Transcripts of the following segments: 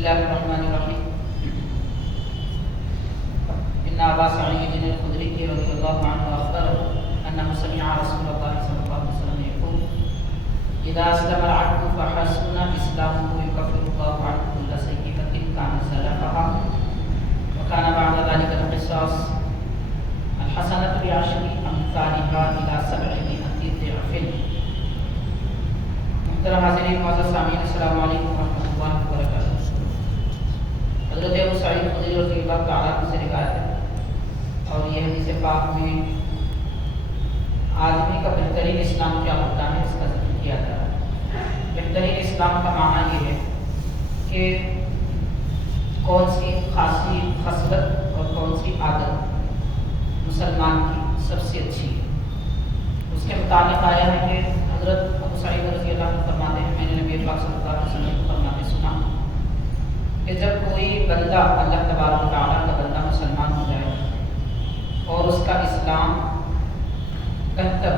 الله الرحمن الرحيم. إن أبا سعيد الخدري رضي الله عنه أخبره أنه سمع رسول الله صلى الله عليه وسلم يقول: إذا أسلم العبد فحسن إسلامه يكفر الله عنه كل سيئة كان سلفها وكان بعد ذلك القصاص الحسنة بعشر أمثالها إلى 700 ضعف. محترم حاضرین معزز سامعین، السلام علیکم ورحمۃ اللہ وبرکاتہ۔ حضرت ابو سعید خدری رضی اللہ تعالیٰ عنہ سے روایت ہے اور یہ حدیث پاک میں آدمی کا بہترین اسلام کیا ہوتا ہے اس کا ذکر کیا جا رہا ہے۔ بہترین اسلام کا معنی یہ ہے کہ کون سی خاصی خصلت اور کون سی عادت مسلمان کی سب سے اچھی ہے۔ اس کے متعلق آیا ہے کہ حضرت ابو سعید رضی اللہ عنہ فرماتے ہیں، میں نے نبی پاک صلی اللہ علیہ وسلم کو فرماتے سنا کہ جب کوئی بندہ اللہ تبارک و تعالیٰ کا بندہ مسلمان ہو جائے اور اس کا اسلام بہتر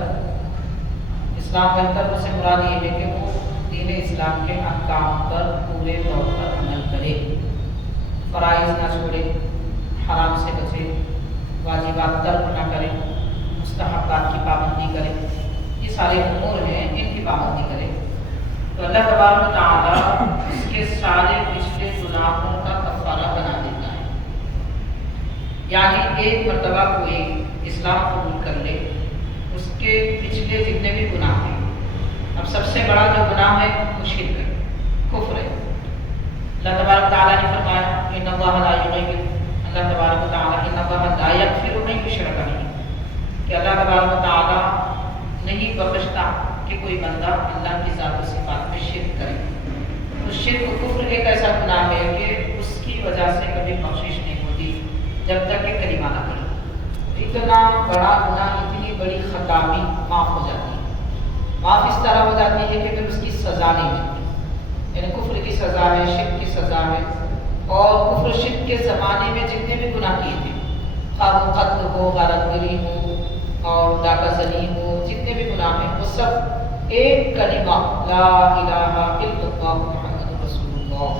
سے مراد یہ ہے کہ وہ دین اسلام کے احکام پر پورے طور پر عمل کرے، فرائض نہ چھوڑے، حرام سے بچے، واجبات ترک نہ کرے، مستحبات کی پابندی کرے، یہ سارے امور ہیں ان کی پابندی کرے تو اللہ تبارک و تعالیٰ اس کے سارے پچھلے گناہوں کا کفارہ بنا دیتا ہے۔ یعنی ایک مرتبہ کوئی اسلام قبول کر لے، اس کے پچھلے جتنے بھی گناہ ہیں، اب سب سے بڑا جو گناہ ہے وہ شرک ہے، کفر ہے۔ اللہ تبارک و تعالیٰ نے فرمایا ان اللہ لا یغفر، اللہ تبارک و تعالیٰ ان اللہ لا یغفر ان یشرک بہ، کہ اللہ تبارک و تعالیٰ نہیں بخشتا کہ کوئی بندہ اللہ کی ذات و صفات میں شرک کرے۔ تو شرک و کفر ایک ایسا گناہ ہے کہ اس کی وجہ سے کبھی بخشش نہیں ہوتی جب تک کہ کلمہ نہ پڑھے۔ اتنا بڑا گناہ، اتنی بڑی خطا بھی معاف ہو جاتی ہے، معاف اس طرح ہو جاتی ہے کہ پھر اس کی سزا نہیں ملتی، یعنی کفر کی سزا ہے، شرک کی سزا ہے۔ اور کفر شرک کے زمانے میں جتنے بھی گناہ کیے تھے، خواہ وہ قتل ہو، غارت گری ہو اور ڈاکہ زنی ہو، جتنے بھی گناہ ہیں وہ سب ایک کلمہ لا الہ الا اللہ محمد رسول اللہ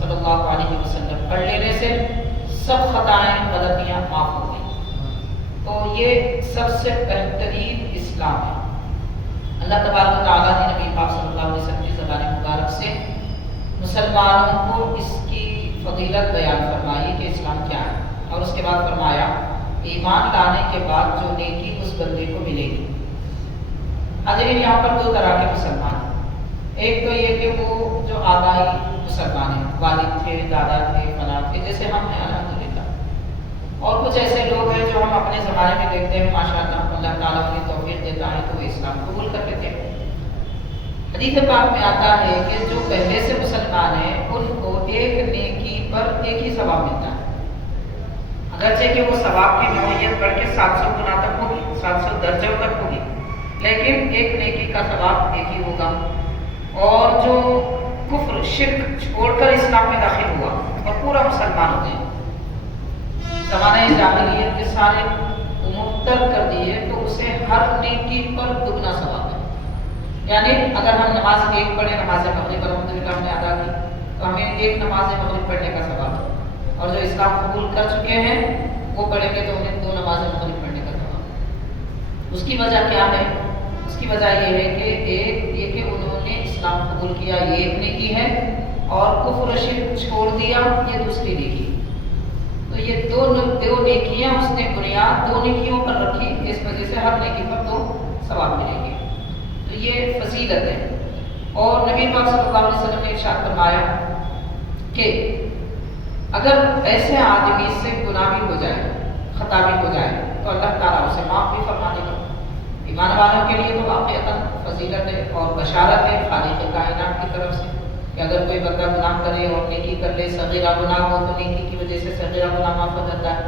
صلی اللہ علیہ وسلم پڑھ لینے سے سب خطائیں غلطیاں معاف ہو گئی۔ تو یہ سب سے بہترین اسلام ہے۔ اللہ تبارک و تعالیٰ نے نبی پاک صلی اللہ علیہ وسلم کی زبان مبارک سے مسلمانوں کو اس کی فضیلت بیان فرمائی کہ اسلام کیا ہے، اور اس کے بعد فرمایا ایمان لانے کے بعد جو نیکی اس بندے کو ملے گی۔ حاضرین، یہاں پر دو طرح کے مسلمان ہیں۔ ایک تو یہ کہ وہ جو آبائی مسلمان ہیں، والد تھے، دادا تھے، فلاں تھے، جیسے ہم ہیں الحمدللہ، اور کچھ ایسے لوگ ہیں جو ہم اپنے زمانے میں دیکھتے ہیں ماشاءاللہ اللہ تعالیٰ انہیں توفیق دیتا ہے تو وہ اسلام قبول کر لیتے ہیں۔ حدیث پاک میں آتا ہے کہ جو پہلے سے مسلمان ہیں ان کو ایک نیکی پر ایک ہی ثواب ملتا ہے، اگرچہ کہ وہ ثواب کی نوعیت بڑھ کے 700 گنا تک ہوگی، 700 درجوں تک ہوگی، لیکن ایک نیکی کا ثواب ایک ہی ہوگا۔ اور جو کفر شرک چھوڑ کر اسلام میں داخل ہوا اور پورا مسلمان ہو گیا، زمانہ جاہلیت کے سارے امور ترک کر دیے، تو اسے ہر نیکی پر دگنا ثواب ہے۔ یعنی اگر ہم نماز ایک پڑھیں، نماز مغرب الحمدللہ ہم نے ادا کی، تو ہمیں ایک نماز مغرب پڑھنے کا ثواب ہے، اور جو اسلام قبول کر چکے ہیں وہ پڑھیں گے تو انہیں 2 نماز مغرب پڑھنے کا ثواب۔ اس کی وجہ کیا ہے؟ اس کی وجہ یہ ہے کہ ایک یہ کہ انہوں نے اسلام قبول کیا، یہ ایک نیکی ہے، اور کفر و شرک چھوڑ دیا، یہ دوسری نیکی۔ تو یہ دو نیکیاں اس نے بنیاد 2 نیکیوں پر رکھی، اس وجہ سے ہر نیکی پر 2 ثواب ملیں گے۔ تو یہ فضیلت ہے۔ اور نبی پاک صلی اللہ علیہ وسلم نے ارشاد فرمایا کہ اگر ایسے آدمی سے گناہ بھی ہو جائے، خطا بھی ہو جائے، تو اللہ تعالیٰ اسے معاف بھی فرما دے گا۔ ایمان والوں کے لیے تو واقعتاً فضیلت ہے اور بشارت ہے خالق کائنات کی طرف سے کہ اگر کوئی بندہ گناہ کرے اور نیکی کر لے، صغیرہ گناہ ہو تو نیکی کی وجہ سے صغیرہ گناہ معاف ہو جاتا ہے۔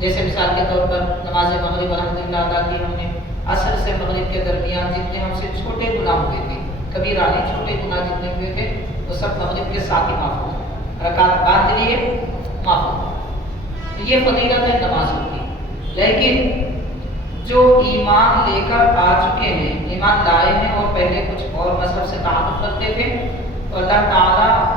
جیسے مثال کے طور پر نماز مغرب الحمدللہ ادا کی ہم نے، عصر سے مغرب کے درمیان جتنے ہم سے چھوٹے گناہ ہوئے تھے، کبیرہ نہیں، چھوٹے گناہ جتنے ہوئے تھے وہ سب مغرب کے ساتھ ہی معاف ہو گئے، رکعت باندھ لیے معاف ہو گئے۔ تو یہ فضیلت ہے نمازوں کی۔ لیکن جو ایمان لے کر آ چکے ہیں، ایمان لائے ہیں اور پہلے کچھ اور مذہب سے تعلق رکھتے تھے، تو اللہ تعالیٰ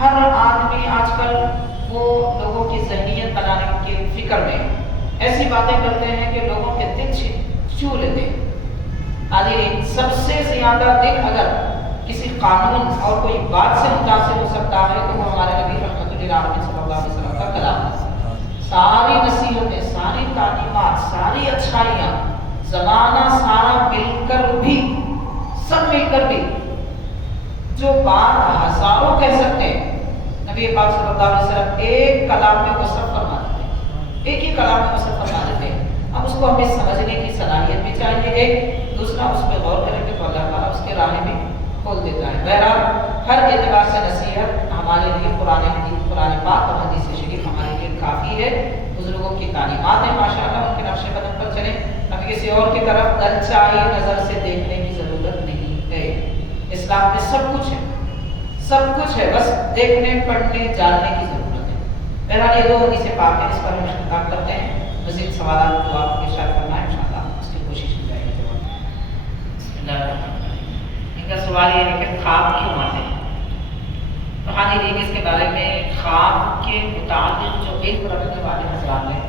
ہر آدمی آج کل وہ لوگوں کی ذہنیت بنانے کی فکر میں ایسی باتیں کرتے ہیں کہ لوگوں کے دل چھو لیتے ہیں۔ حاضرین، سب سے زیادہ دل اگر کسی قانون اور کوئی بات سے متاثر ہو سکتا ہے تو وہ ہمارے نبی رحمت للعالمین صلی اللہ علیہ وسلم کا کلام ہے۔ ساری نصیحتیں، ساری تعلیمات، ساری اچھائیاں، زمانہ سارا مل کر بھی، سب مل کر بھی جو بات ہزاروں کہہ سکتے ہیں، نبی پاک صلی اللہ علیہ وسلم ایک کلام میں وصف فرما دیتے ہیں، ایک ہی کلام میں وصف فرما دیتے ہیں۔ اب اس کو ہمیں سمجھنے کی صلاحیت بھی چاہیے، ایک دوسرا اس پہ غور کریں گے تو اللہ تعالیٰ اس کے راہیں بھی کھول دیتا ہے۔ بہرحال ہر اعتبار سے نصیحت ہمارے لیے قرآن پاک اور حدیث شریف ہمارے لیے کافی ہے۔ بزرگوں کی تعلیمات ہیں ماشاءاللہ، ان کے نقش قدم پر چلیں، ہمیں کسی اور کی طرف دلچائی نظر سے دیکھنے کی ضرورت نہیں ہے۔ اسلام میں سب کچھ ہے، سب کچھ ہے، بس دیکھنے، پڑھنے، جاننے کی ضرورت ہے۔ بہرحال یہ 2 حدیث پاک ہیں، اس پر ہم اختتام کرتے ہیں۔ مزید سوالات کو آپ ارشاد کرنا ہے انشاءاللہ، اس کی کوشش کی جائے گی جواب۔ بسم اللہ الرحمن الرحیم۔ ان کا سوال یہ ہے کہ خواب کیوں آتے ہیں؟ تو حاضرین، اس کے بارے میں خواب کے متعلق جو علم رکھنے والے حضرات ہیں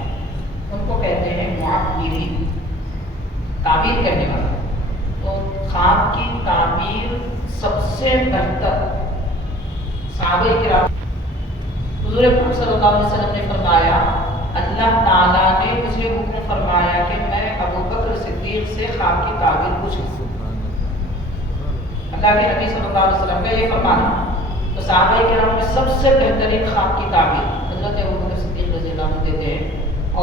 ان کو کہتے ہیں معبرین، تعبیر کرنے والے۔ تو خواب کی تعبیر سب سے بہتر صحابہ کرام، حضور پاک صلی اللہ علیہ وسلم نے فرمایا، اللہ تعالیٰ نے مجھے حکم فرمایا کہ میں ابوبکر صدیق سے خواب کی تعبیر پوچھوں۔ اللہ کے نبی صلی اللہ علیہ وسلم کا یہ فرمان ہے۔ تو صحابہ کرام میں سب سے بہترین خواب کی تعبیر حضرت ابوبکر صدیق رضی اللہ عنہ دیتے ہیں،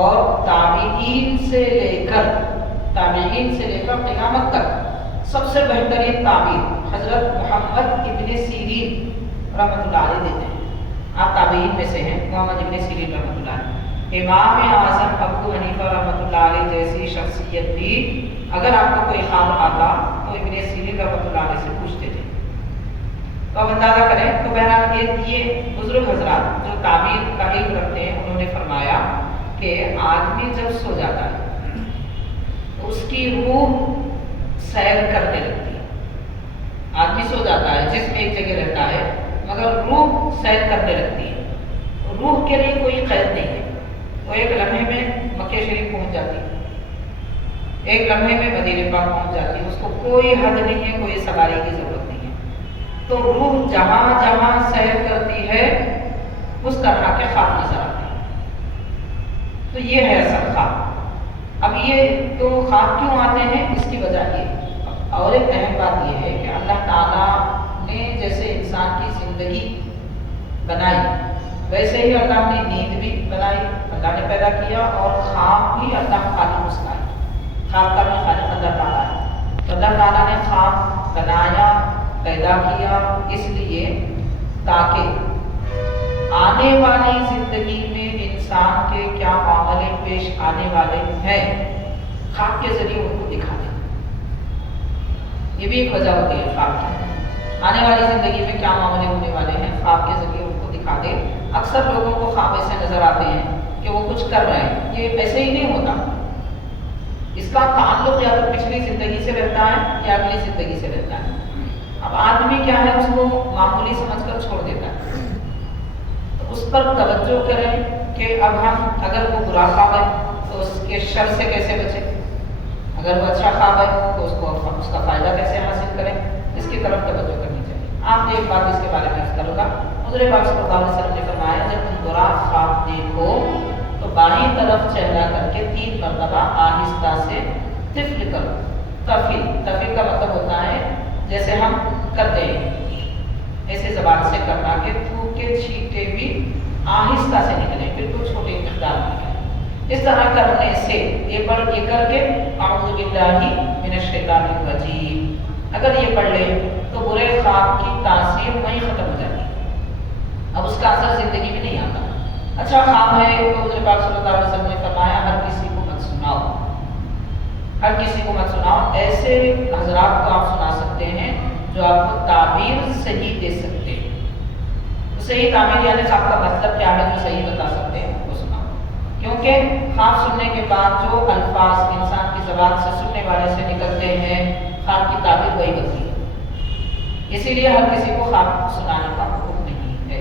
اور تابعین سے لے کر قیامت تک سب سے بہترین تعبیر حضرت محمد ابن سیرین رحمۃ اللہ علیہ دیتے ہیں۔ آپ تابعین میں سے ہیں، محمد ابن سیرین رحمۃ اللہ علیہ۔ امام اعظم ابو حنیفہ رحمۃ اللہ علیہ جیسی شخصیت بھی اگر آپ کو کوئی خواب آتا تو ابن سیرین رحمۃ اللہ علیہ سے پوچھتے تھے۔ تو اب اندازہ کریں، تو بہرحال یہ بزرگ حضرات جو تعبیر کا علم رکھتے ہیں انہوں نے فرمایا کہ آدمی جب سو جاتا ہے تو اس کی روح سیر کرنے لگتی ہے۔ آدمی سو جاتا ہے، جسم ایک جگہ رہتا ہے مگر روح سیر کرنے لگتی ہے۔ روح کے لیے کوئی قید نہیں ہے، وہ ایک لمحے میں مکہ شریف پہنچ جاتی ہے، ایک لمحے میں مدینہ پاک پہنچ جاتی ہے، اس کو کوئی حد نہیں ہے، کوئی سواری کی ضرورت نہیں ہے۔ تو روح جہاں جہاں سیر کرتی ہے اس طرح کے خواب نظر آتے ہیں۔ تو یہ ہے اصل خواب۔ اب یہ تو خواب کیوں آتے ہیں، اس کی وجہ یہ، اور ایک اہم بات یہ ہے کہ اللہ تعالیٰ نے جیسے انسان کی زندگی بنائی ویسے ہی اللہ نے نیند بھی بنائی، اللہ نے پیدا کیا، اور خواب بھی اللہ خالق اس کا ہے، خواب کا بھی خالق اللہ تعالیٰ ہے۔ تو اللہ تعالیٰ نے خواب بنایا، پیدا کیا اس لیے تاکہ آنے والی زندگی میں انسان کے کیا معاملے پیش آنے والے ہیں خواب کے ذریعے ان کو دکھا دیں۔ یہ بھی ایک وجہ ہوتی ہے خواب کی، آنے والی زندگی میں کیا معاملے ہونے والے ہیں خواب کے ذریعے ان کو دکھا دیں۔ اکثر لوگوں کو خواب ایسے نظر آتے ہیں کہ وہ کچھ کر رہے ہیں، یہ ایسے ہی نہیں ہوتا، اس کا تعلق یا تو پچھلی زندگی سے رہتا ہے یا اگلی زندگی سے رہتا ہے۔ اب آدمی کیا ہے، اس کو معمولی سمجھ کر چھوڑ دیتا ہے، تو اس پر توجہ کریں کہ اب ہم اگر وہ برا خواب ہے تو اس کے شر سے کیسے بچیں، اگر وہ اچھا خواب ہے تو اس کا فائدہ کیسے حاصل کریں، اس کی طرف توجہ کرنی چاہیے۔ آپ نے ایک بات اس کے بارے میں عرض کروں گا، حضور پاک صلی اللہ علیہ وسلم نے فرمایا جب تم برا خواب دیکھو تو بائیں طرف چہرہ کر کے 3 مرتبہ آہستہ سے تفل کرو۔ تفل کا مطلب ہوتا ہے جیسے ہم کرتے ہیں ایسے زبان سے کرنا کہ تھوک کے چھینٹے بھی آہستہ سے نکلیں، بالکل چھوٹے مقدار میں نکلیں۔ اس طرح کرنے سے یہ کر کے اعوذ باللہ من الشیطان الرجیم اگر یہ پڑھ لیں تو برے خواب کی تاثیر وہیں ختم ہو جاتی ہے، اب اس کا اثر زندگی میں نہیں آتا۔ اچھا خواب ہے تو حضور پاک صلی اللہ علیہ وسلم نے فرمایا ہر کسی کو مت سناؤ، ہر کسی کو مت سناؤ۔ ایسے حضرات کو آپ سنا سکتے ہیں جو آپ کو تعبیر صحیح دے سکتے ہیں، تو صحیح تعبیر یعنی خواب کا مطلب کیا ہے جو صحیح بتا سکتے ہیں وہ سناؤ، کیونکہ خواب سننے کے بعد جو الفاظ انسان کی زبان سے سننے والے سے نکلتے ہیں خواب کی تعبیر وہی ہوتی ہے، اسی لیے ہر کسی کو خواب سنانے کا حکم نہیں ہے۔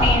3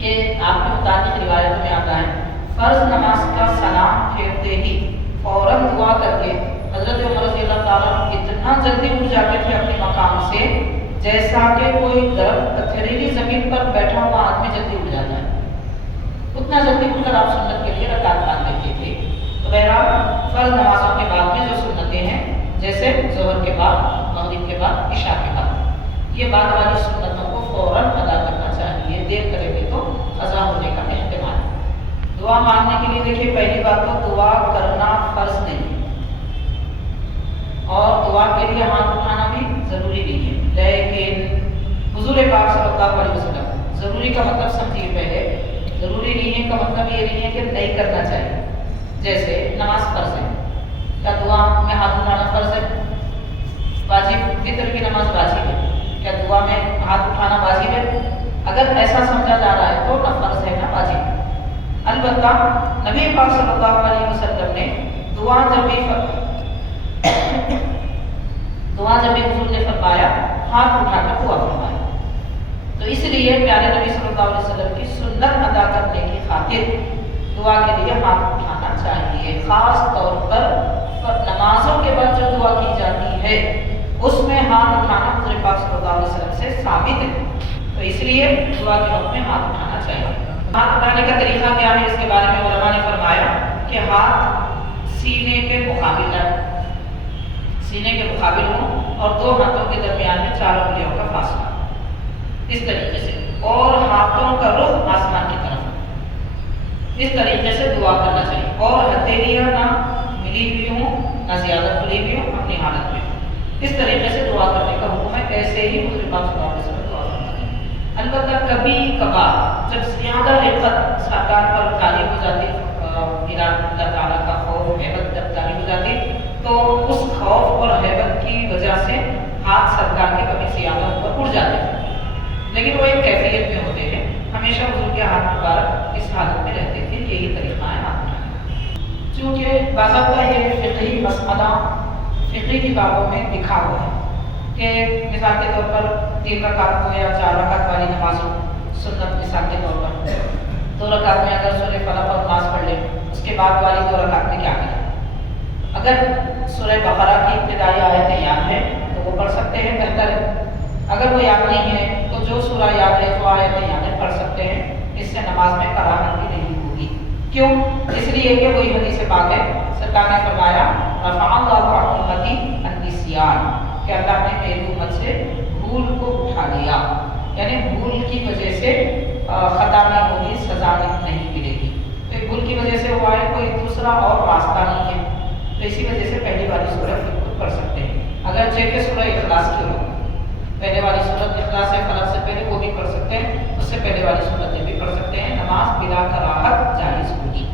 یہ آپ کے متعلق روایتوں میں آتا ہے، فرض نماز کا سلام پھیرتے ہی فوراً دعا کر کے حضرت عمر رضی اللہ تعالیٰ اتنا جلدی اٹھ جاتے تھے اپنے مقام سے جیسا کہ کوئی گرم پتھریلی زمین پر بیٹھا ہوا آدمی جلدی اٹھ جاتا ہے، اتنا جلدی اٹھ کر آپ سنت کے لیے رکعت باندھ دیتے تھے۔ تو بہرحال فرض نمازوں کے بعد میں جو سنتیں ہیں جیسے ظہر کے بعد، مغرب کے بعد، عشاء کے بعد، یہ بعد والی سنتوں کو فوراً ادا کرنا چاہیے، دیر کریں گے تو قضا ہونے کا احتمال ہے۔ دعا مانگنے کے لیے دیکھیے پہلی بات تو دعا کرنا فرض نہیں ہے، اور دعا کے لیے ہاتھ اٹھانا بھی ضروری نہیں ہے، لیکن حضور پاک صلی اللہ علیہ وسلم، ضروری کا مطلب سمجھیے پہلے، ضروری نہیں ہے کا مطلب یہ نہیں ہے کہ نہیں کرنا چاہیے۔ جیسے نماز فرض ہے، کیا دعا میں ہاتھ اٹھانا فرض ہے؟ واجب، فطر کی نماز واجب ہے، کیا دعا میں ہاتھ اٹھانا واجب ہے؟ اگر ایسا سمجھا جا رہا ہے تو نہ فرض ہے نہ واجب ہے۔ البتہ نبی پاک صلی اللہ علیہ وسلم نے دعا جب بھی حضور نے فرمایا ہاتھ اٹھا کر دعا فرمایا، تو اس لیے پیارے نبی صلی اللہ علیہ وسلم کی سنت ادا کرنے کی خاطر دعا کے لیے ہاتھ اٹھانا چاہیے، خاص طور پر نمازوں کے بعد جو دعا کی جاتی ہے اس میں ہاتھ اٹھانا حضور پاک صلی اللہ علیہ وسلم سے ثابت ہے، تو اس لیے دعا کے وقت میں ہاتھ اٹھانا چاہیے۔ ہاتھ اٹھانے کا طریقہ کیا ہے؟ اس کے بارے میں علماء نے فرمایا کہ ہاتھ سینے کے مقابل ہوں اور دو ہاتھوں کے درمیان میں 4 انگلیوں کا فاصلہ، اس طریقے سے، اور ہاتھوں کا رخ آسمان کی طرف، اس طریقے سے دعا کرنا چاہیے، اور ہتھیلیاں نہ ملی ہوئی ہوں نہ زیادہ کھلی ہوئی ہوں، اپنی حالت میں اس طریقے سے دعا کرنے کا حکم ہے۔ ایسے ہی حضور پاک صلی اللہ علیہ وسلم دعا کرتے ہیں۔ البتہ کبھی کبھار جب زیادہ رفت سرکار پر طاری ہو جاتی، اللہ تعالیٰ کا خوف، ہیبت جب طاری ہو جاتی، تو اس خوف اور ہیبت کی وجہ سے ہاتھ سرکار کے کبھی زیادہ اوپر اٹھ جاتے ہیں، لیکن وہ ایک کیفیت میں ہوتے ہیں، ہمیشہ حضور کے ہاتھ مبارک اس حالت میں رہتے تھے، یہی طریقہ ہے ہاتھ اٹھانے۔ چونکہ باضابطہ یہ فقہی مسئلہ فقہی کتابوں میں لکھا ہوا ہے کہ مثال کے طور پر 3 رکعت ہو یا 4 رکعت والی نماز ہو، سنت مثال کے طور پر 2 رکعت میں اگر سورہ فلق اور ناس پڑھ لیں، اس کے بعد والی 2 رکعت میں کیا کریں؟ اگر سورہ بقرہ کی ابتدائی آیتیں یاد ہیں تو وہ پڑھ سکتے ہیں، بہتر ہے۔ اگر وہ یاد نہیں ہے تو جو سورہ یاد ہے، جو آیتیں یاد ہیں، پڑھ سکتے ہیں، اس سے نماز میں کراہت بھی نہیں ہوگی۔ کیوں؟ اس لیے کہ وہی حدیث پاک ہے، سرکار نے فرمایا رفع اللہ عن امتی النسیان، کہ اللہ نے میری امت سے بھول کو اٹھا لیا، یعنی بھول کی وجہ سے خطا نہیں ہوگی، سزا نہیں ملے گی۔ تو ایک بھول کی وجہ سے ہوا ہے، کوئی دوسرا اور راستہ نہیں ہے، تو اسی وجہ سے پہلی والی سورت خود پڑھ سکتے ہیں، اگر کہ سورہ اخلاص کی ہو، پہلے والی سورت اخلاص ہے فلق سے پہلے، وہ بھی پڑھ سکتے ہیں، اس سے پہلے والی سورتیں بھی پڑھ سکتے ہیں، نماز بلا کراہت جائز ہوگی۔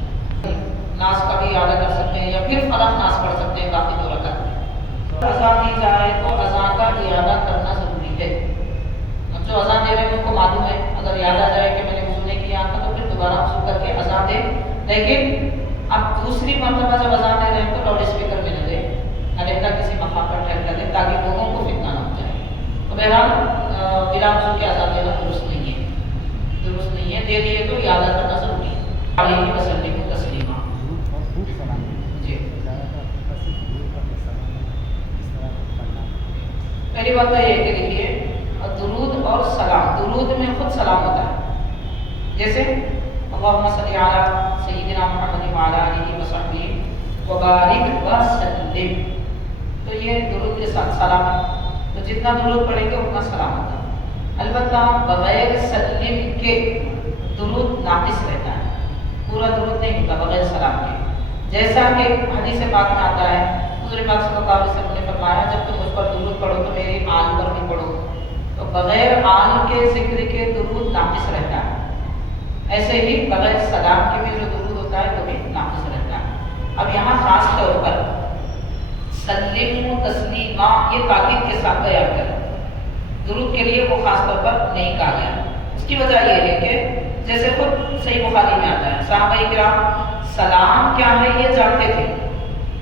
ناس کا بھی اعادہ کر سکتے ہیں یا پھر فلق ناس پڑھ سکتے ہیں باقی 2 رکعت میں۔ اذان دی جائے تو اذان کا اعادہ کرنا ضروری ہے، اب جو اذان دے رہے ہیں ان کو معلوم ہے، اگر یاد آ جائے کہ میں نے وضو نہیں کیا تھا تو پھر دوبارہ وضو کر کے اذان دیں، لیکن اب دوسری مرتبہ جب اذان دے رہے ہیں تو لاؤڈ اسپیکر میں نہ دیں، علیحدہ کسی مقام پر ٹھہر کر دیں تاکہ لوگوں کو فتنہ نہ ہو جائے۔ تو بہرحال بلا وضو کے اذان دینا درست نہیں ہے، دے دیے تو اعادہ کرنا ضروری ہے۔ علیہ وسلم تسلیما۔ جی، پہلی بات تو یہ ہے کہ دیکھیے درود اور سلام، درود میں خود سلام ہوتا ہے، جیسے اللہم صلی علی سیدنا محمد وعلی آلہ وصحبہ وبارک وسلم، تو یہ درود کے ساتھ سلام ہے، تو جتنا درود پڑھیں گے اتنا سلام ہوتا ہے۔ البتہ بغیر سلم کے درود ناقص رہتا ہے، پورا درود نہیں ہوتا بغیر سلام کے، جیسا کہ حدیث پاک میں آتا ہے، حضور پاک صلی اللہ علیہ وسلم نے فرمایا جب تم مجھ پر درود پڑھو تو میری آل پر بھی پڑھو، تو بغیر آل کے ذکر کے درود ناقص رہتا ہے، ایسے ہی بغیر سلام کے بھی جو درود ہوتا ہے وہ بھی ناقص رہتا ہے۔ اب یہاں خاص طور پر سلم تسلیما یہ تاکید کے ساتھ بیان کریں، درود کے لیے وہ خاص طور پر نہیں کہا گیا، اس کی وجہ یہ ہے کہ جیسے خود صحیح بخاری میں آتا ہے، صحابہ کرام سلام کیا ہے یہ جانتے تھے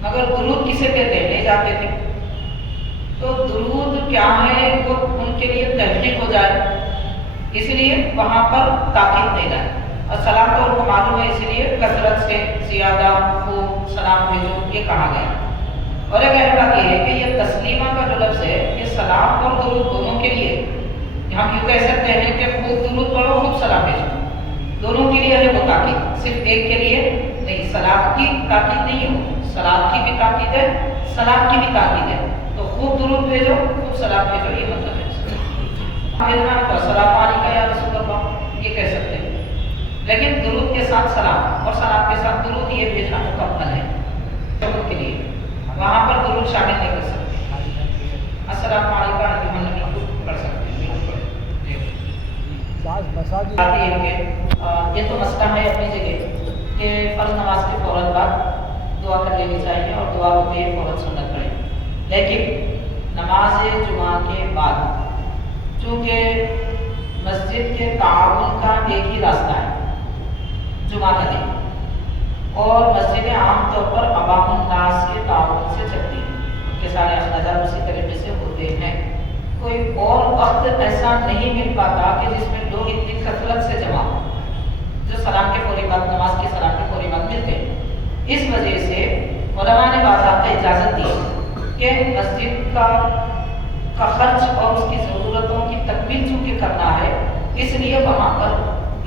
مگر درود کسے کہتے ہیں نہیں جانتے تھے، تو درود کیا ہے وہ ان کے لیے تحقیق ہو جائے، اس لیے وہاں پر تاکید دینا ہے، اور سلام تو ان کو معلوم ہے، اسی لیے کثرت سے زیادہ خوب سلام بھیجو یہ کہا گیا۔ اور ایک اہم بات یہ ہے کہ یہ تسلیمہ کا جو لفظ ہے یہ سلام اور درود دونوں کے لیے، ہم یوں کہہ سکتے ہیں کہ خوب درود پڑھو خوب سلام بھیجو، دونوں کے لیے ہے وہ تاکید، صرف ایک کے لیے نہیں۔ سلام کی تاکید نہیں ہے، سلام کی بھی تاکید ہے، سلام کی بھی تاکید ہے، تو خوب درود بھیجو خوب سلام بھیجو یہ مطلب ہے۔ السلام علیکم یا رسول اللہ یہ کہہ سکتے ہیں، لیکن درود کے ساتھ سلام اور سلام کے ساتھ درود یہ بھیجنا مکمل ہے شبت کے لیے، وہاں پر درود شامل نہیں کر سکتے۔ السلام علیکم ایھا نبی پڑھ سکتے ہیں، یہ تو مسئلہ ہے اپنی جگہ کہ فرض نماز کے فوراً بعد دعا کر لینی چاہیے اور دعا ہوتی ہے فوراً سنت پڑھے، لیکن نماز جمعہ کے بعد چونکہ مسجد کے تعاون کا ایک ہی راستہ ہے جمعہ کا دن، اور مسجدیں عام طور پر عوام الناس کے تعاون سے چلتی ہیں، ان کے سارے اخراجات اسی طریقے سے ہوتے ہیں، کوئی اور وقت ایسا نہیں مل پاتا کہ جس میں لوگ اتنی کثرت سے جمع ہوں جو سلام کے فوری بعد، نماز کے سلام کے فوری بعد ملتے ہیں۔ اس وجہ سے علماء نے باضابطہ اجازت دی کہ مسجد کا خرچ اور اس کی ضرورتوں کی تکمیل چونکہ کرنا ہے، اس لیے وہاں پر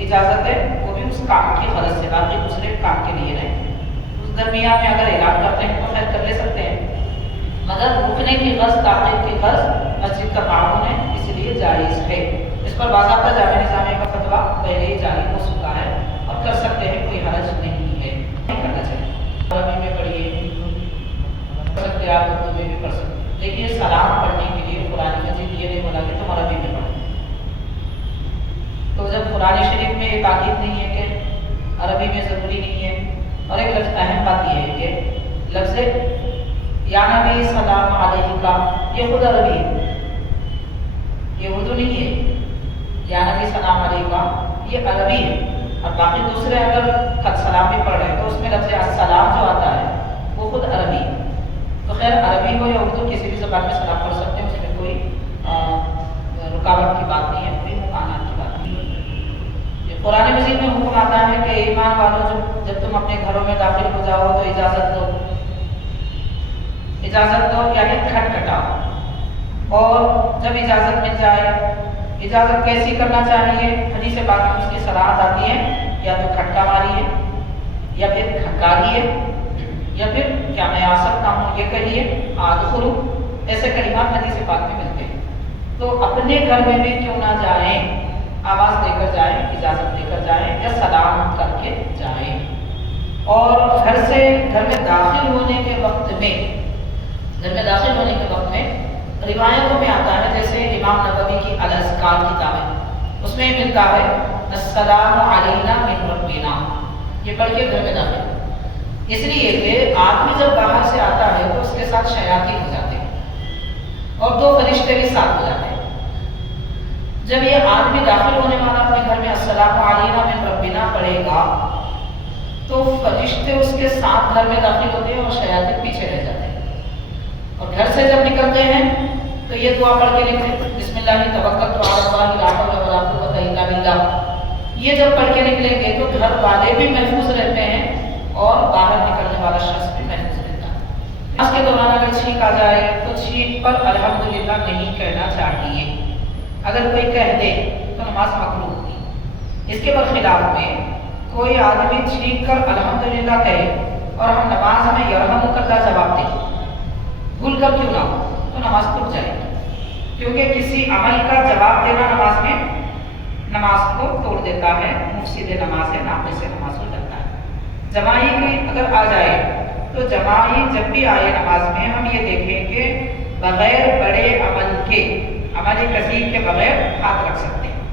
اجازت ہے، وہ بھی اس کام کی غرض سے، باقی دوسرے کام کے لیے نہیں۔ اس درمیان میں اگر اعلان کرتے ہیں تو خیر کر لے سکتے ہیں، مگر رکنے کی غرض، تعمیر کی غرض مسجد کا تعاون ہے، اس لیے جائز ہے۔ اس پر باضابطہ جامع نظامیہ کا فتویٰ پہلے ہی جاری ہو چکا ہے اور کر سکتے ہیں، کوئی حرج نہیں ہے، نہیں کرنا چاہیے۔ عربی میں پڑھیے، پڑھ سکتے آپ اردو میں بھی پڑھ سکتے ہیں، لیکن سلام پڑھنے کے لیے قرآن مجید یہ نہیں بولا کہ تم عربی میں پڑھو۔ تو جب قرآن شریف میں یہ تاکید نہیں ہے کہ عربی میں ضروری نہیں ہے، اور ایک اہم بات یہ ہے کہ لفظ یا نبی سلام علیکہ یہ خود عربی ہے، یہ اردو نہیں ہے۔ یا نبی سلام علیکہ یہ عربی ہے، اور باقی دوسرے اگر خط سلام بھی پڑھ رہے ہیں تو اس میں لفظ السلام جو آتا ہے وہ خود عربی ہے۔ تو خیر عربی ہو یا اردو کسی بھی زبان میں سلام پڑھ سکتے ہیں، اس میں کوئی رکاوٹ کی بات نہیں ہے، کوئی مکانات کی بات نہیں ہے۔ یہ قرآن مجید میں حکم آتا ہے کہ ایمان والوں جب تم اپنے گھروں میں داخل ہو جاؤ تو اجازت دو، اجازت دو یعنی کھٹکھٹاؤ، اور جب اجازت مل جائے، اجازت کیسی کرنا چاہیے، حدیث پاک میں اس کی صلاحت آتی ہے، یا تو کھٹکا ماری ہے، یا پھر کھکاری ہے، یا پھر کیا میں آ سکتا ہوں یہ کہیے، آدخلو، ایسے کلمات حدیث پاک میں ملتے ہیں۔ تو اپنے گھر میں بھی کیوں نہ جائیں، آواز دے کر جائیں، اجازت دے کر جائیں، یا سلام کر کے جائیں۔ اور گھر میں داخل ہونے کے وقت میں، روایتوں میں آتا ہے، جیسے امام نووی کی الاذکار کتاب ہے اس میں ملتا ہے السلام علینا من ربنا، یہ پڑھ کے گھر میں داخل، اس لیے کہ آدمی جب باہر سے آتا ہے تو اس کے ساتھ شیاطین ہو جاتے ہیں اور دو فرشتے بھی ساتھ ہو جاتے ہیں۔ جب یہ آدمی داخل ہونے والا اپنے گھر میں السلام علینا من ربنا پڑھے گا تو فرشتے اس کے ساتھ گھر میں داخل ہوتے ہیں اور شیاطین پیچھے رہ جاتے ہیں، اور گھر سے جب نکلتے ہیں تو یہ دعا پڑھ کے نکلے، بسم اللہ توکلت علی اللہ لا حول ولا قوۃ الا باللہ، یہ جب پڑھ کے نکلیں گے تو گھر والے بھی محفوظ رہتے ہیں اور باہر نکلنے والا شخص بھی محفوظ رہتا ہے۔ اس کے دوران اگر چھینک آ جائے تو چھینک پر الحمدللہ نہیں کہنا چاہیے، اگر کوئی کہہ دے تو نماز مقروء ہوگی۔ اس کے برخلاف میں کوئی آدمی چھینک کر الحمدللہ کہے اور ہم نماز میں یرحمک اللہ جواب دیں، بھول کر کیوں نہ ہو، تو نماز ٹوٹ جائے گی، کیونکہ کسی عمل کا جواب دینا نماز میں نماز کو توڑ دیتا ہے، مفسد نماز ہے، ناقص نماز ہو جاتا ہے۔ جماعی کی اگر آ جائے تو جماعی جب بھی آئے نماز میں ہم یہ دیکھیں کہ بغیر بڑے عمل کے، عمل کثیر کے بغیر ہاتھ رکھ سکتے ہیں۔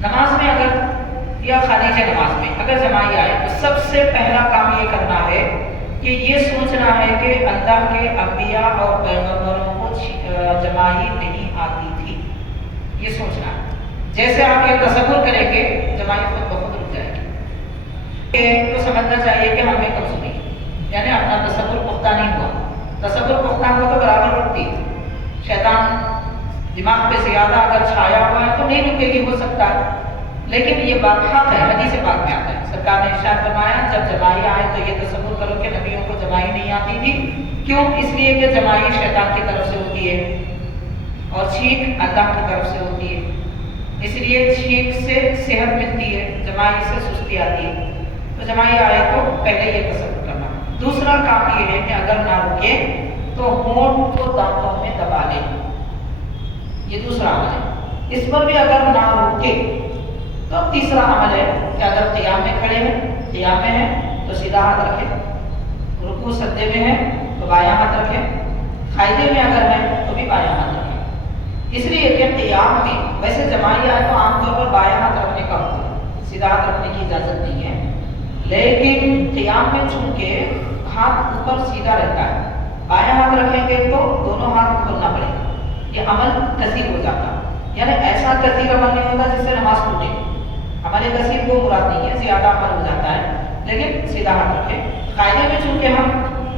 نماز میں اگر یا خارج نماز میں اگر جماعی آئے تو سب سے پہلا کام یہ کرنا ہے کہ یہ سوچنا ہے کہ اللہ کے انبیاء اور پیغمبروں کو جماعی نہیں آتی تھی، یہ سوچنا ہے۔ جیسے آپ یہ تصور کریں گے جماعی خود بخود رک جائے گی، تو سمجھنا چاہیے کہ ہم میں کمزوری ہے، یعنی اپنا تصور پختہ نہیں ہوا، تصور پختہ ہوا تو برابر رکتی ہے، شیطان دماغ پہ زیادہ اگر چھایا ہوا ہے تو نہیں رکے گی، ہو سکتا ہے، لیکن یہ بات حق ہے، حدیث پاک میں آتا ہے، سرکار نے ارشاد فرمایا جب جمائی آئے تو یہ تصور کرو کہ نبیوں کو جمائی نہیں آتی تھی، کیوں؟ اس لیے کہ جمائی شیطان کی طرف سے ہوتی ہے اور چھینک اللہ کی طرف سے ہوتی ہے، اس لیے چھینک سے صحت ملتی ہے، جمائی سے سستی آتی ہے، تو جمائی آئے تو پہلے یہ تصور کرنا۔ دوسرا کام یہ ہے کہ اگر نہ رکے تو ہونٹ کو دانتوں میں دبا لے، یہ دوسرا عمل ہے۔ اس پر بھی اگر نہ رکے تو تیسرا عمل ہے کہ اگر قیام میں کھڑے ہیں، قیام میں ہیں تو سیدھا ہاتھ رکھیں، رکوع سجدے میں ہے تو بایاں ہاتھ رکھیں، قاعدے میں اگر ہے تو بھی بایاں ہاتھ رکھیں، اس لیے کہ قیام میں ویسے جمائی آئے تو عام طور پر بایاں ہاتھ رکھنے کا حکم ہے، سیدھا ہاتھ رکھنے کی اجازت نہیں ہے، لیکن قیام میں چونکہ ہاتھ اوپر سیدھا رہتا ہے، بایاں ہاتھ رکھیں گے تو دونوں ہاتھ کھولنا پڑے گا، یہ عمل کثیر ہو جاتا ہے، یعنی ایسا کثیر عمل نہیں ہوتا جس سے نماز ٹوٹے، ہمارے کثیر وہ مراد نہیں ہے، زیادہ عمل ہو جاتا ہے، لیکن سیدھا ہاتھ رکھیں۔ قاعدے میں چونکہ ہم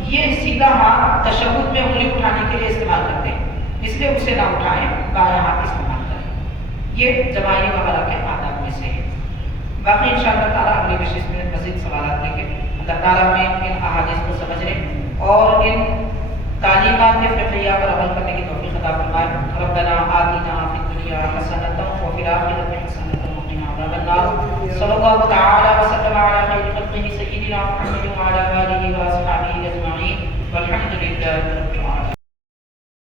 یہ سیدھا ہاتھ تشہد میں انگلی اٹھانے کے لیے استعمال کرتے ہیں، اس لیے اسے نہ اٹھائیں، بایاں ہاتھ استعمال کریں، یہ جمائی وغیرہ کے آداب میں سے ہے۔ باقی انشاءاللہ تعالیٰ اگلی نشست میں مزید سوالات لے کے اللہ تعالیٰ میں ان احادیث کو سمجھنے اور ان تعلیمات فقہیہ پر عمل کرنے کی توفیق عطا فرمائے۔ ربنا آتنا فی الدنیا حسنۃ وفی الآخرۃ حسنۃ وقنا عذاب النار۔ صلی اللہ تعالی وسلم علی خیر خلقہ سیدنا محمد وعلی آلہ واصحابہ اجمعین والحمد للہ رب العالمین۔